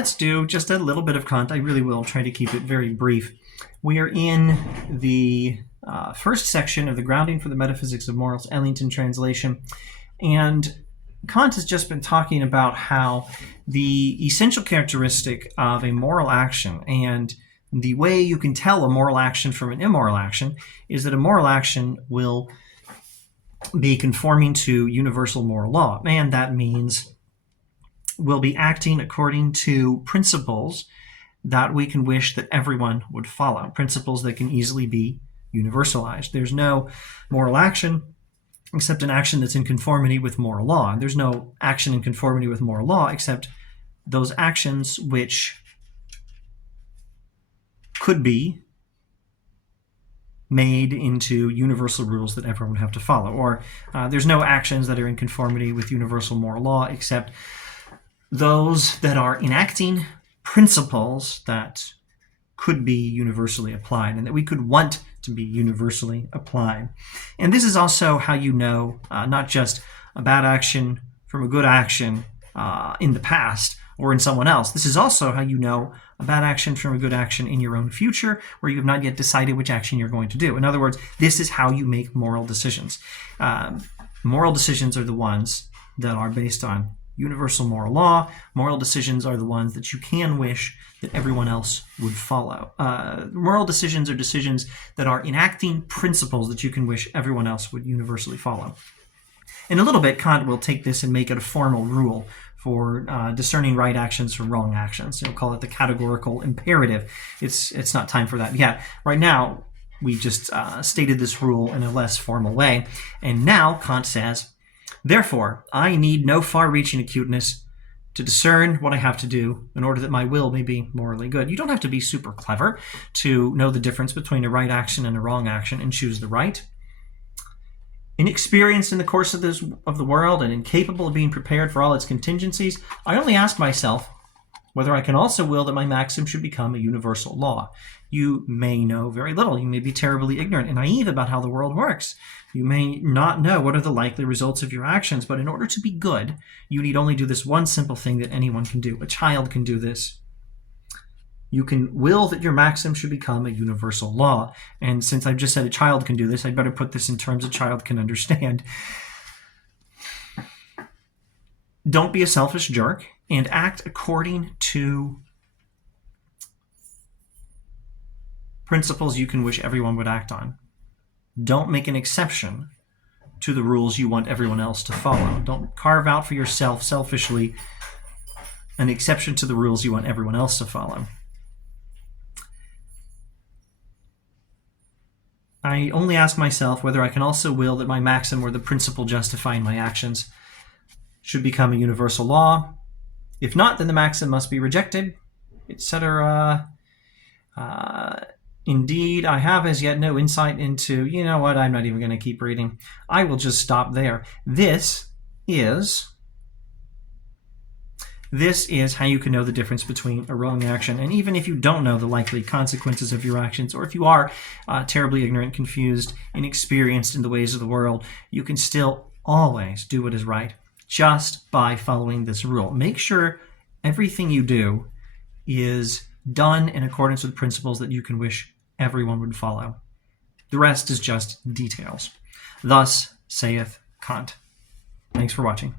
let's do just a little bit of Kant. I really will try to keep it very brief. We are in the first section of the Grounding for the Metaphysics of Morals, Ellington translation. And Kant has just been talking about how the essential characteristic of a moral action and the way you can tell a moral action from an immoral action is that a moral action will be conforming to universal moral law. And that means we'll be acting according to principles that we can wish that everyone would follow, principles that can easily be universalized. There's no moral action except an action that's in conformity with moral law. And there's no action in conformity with moral law except those actions which could be made into universal rules that everyone would have to follow. Or there's no actions that are in conformity with universal moral law except those that are enacting principles that could be universally applied and that we could want to be universally applied. And this is also how you know not just a bad action from a good action in the past or in someone else. This is also how you know a bad action from a good action in your own future, where you have not yet decided which action you're going to do. In other words, this is how you make moral decisions. Moral decisions are the ones that are based on universal moral law. Moral decisions are the ones that you can wish that everyone else would follow. Moral decisions are decisions that are enacting principles that you can wish everyone else would universally follow. In a little bit, Kant will take this and make it a formal rule for discerning right actions from wrong actions. He'll call it the categorical imperative. It's not time for that yet. Right now, we just stated this rule in a less formal way. And now Kant says, therefore, I need no far-reaching acuteness to discern what I have to do in order that my will may be morally good. You don't have to be super clever to know the difference between a right action and a wrong action and choose the right. Inexperienced in the course of the world and incapable of being prepared for all its contingencies, I only ask myself whether I can also will that my maxim should become a universal law. You may know very little. You may be terribly ignorant and naive about how the world works. You may not know what are the likely results of your actions, but in order to be good, you need only do this one simple thing that anyone can do. A child can do this. You can will that your maxim should become a universal law. And since I've just said a child can do this, I'd better put this in terms a child can understand. Don't be a selfish jerk and act according to principles you can wish everyone would act on. Don't make an exception to the rules you want everyone else to follow. Don't carve out for yourself selfishly an exception to the rules you want everyone else to follow. I only ask myself whether I can also will that my maxim or the principle justifying my actions should become a universal law. If not, then the maxim must be rejected, etc. Indeed, I have as yet no insight into, you know what, I'm not even going to keep reading. I will just stop there. This is how you can know the difference between a wrong action. And even if you don't know the likely consequences of your actions, or if you are terribly ignorant, confused, inexperienced in the ways of the world, you can still always do what is right just by following this rule. Make sure everything you do is done in accordance with principles that you can wish everyone would follow. The rest is just details. Thus saith Kant. Thanks for watching.